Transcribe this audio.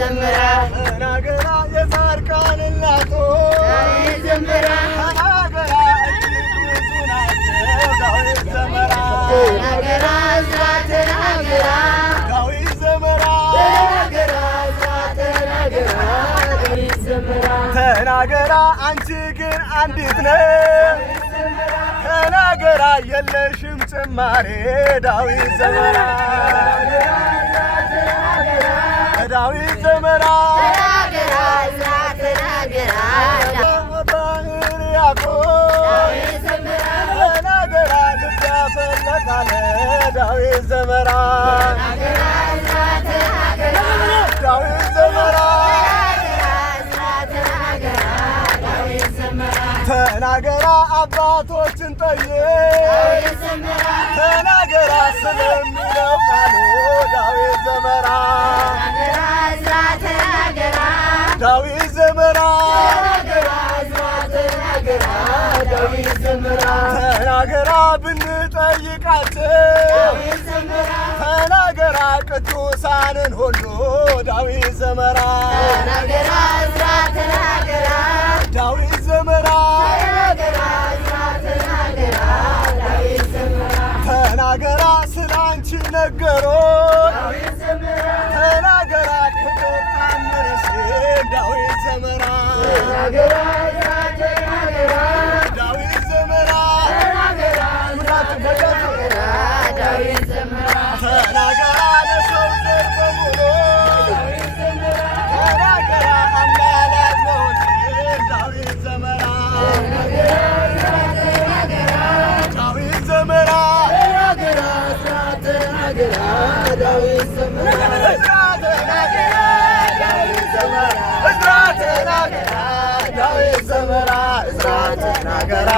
ዘምራ ተናገራ የጻድቃን እናቶች ዳዊት ዘምራ ተናገራ እጅግ ብዙ ናቸው ዳዊት ዘምራ ተናገራ ዕዝራ ተናገራ ዳዊት ዘምራ ተናገራ ዕዝራ ተናገራ ዳዊት ዘምራ ተናገራ አንቺ ግን አንዲት ነሽ ተናገራ የለሽም ጭማሬ ዳዊት ዘምራ ዳዊት ዘምራ ተናገራ ዕዝራ ተናገራ ባህር ያዕቆብ ዳዊት ዘምራ ተናገራ ልብ ያፈለቃለ ዳዊት ዘምራ ተናገራ ዕዝራ ተናገራ ዳዊት ዘምራ ተናገራ አባቶችን ጠይቅ ተናገራ ስለሚለው ቃሉ ዳዊት ዘምራ ዳዊት ዘምራ ተናገራ ብንጠይቃቸው ተናገራ ቅዱሳንን ሁሉ ዳዊት ዘምራ ዳዊት ዘምራ ተናገራ ስላንቺ ነገሮች ተናገራ ከገጣምርሽ ዳዊት ዘምራ ዳዊት ዘምራ ተናገራ ለሰው ዘር በሙሉ ተናገራ አማላጅ መሆንሽን ዳዊት ዘምራ ዳዊት ዘምራ ዕዝራ ተናገራ ዳዊት ዘምራ ዕዝራ ተናገራ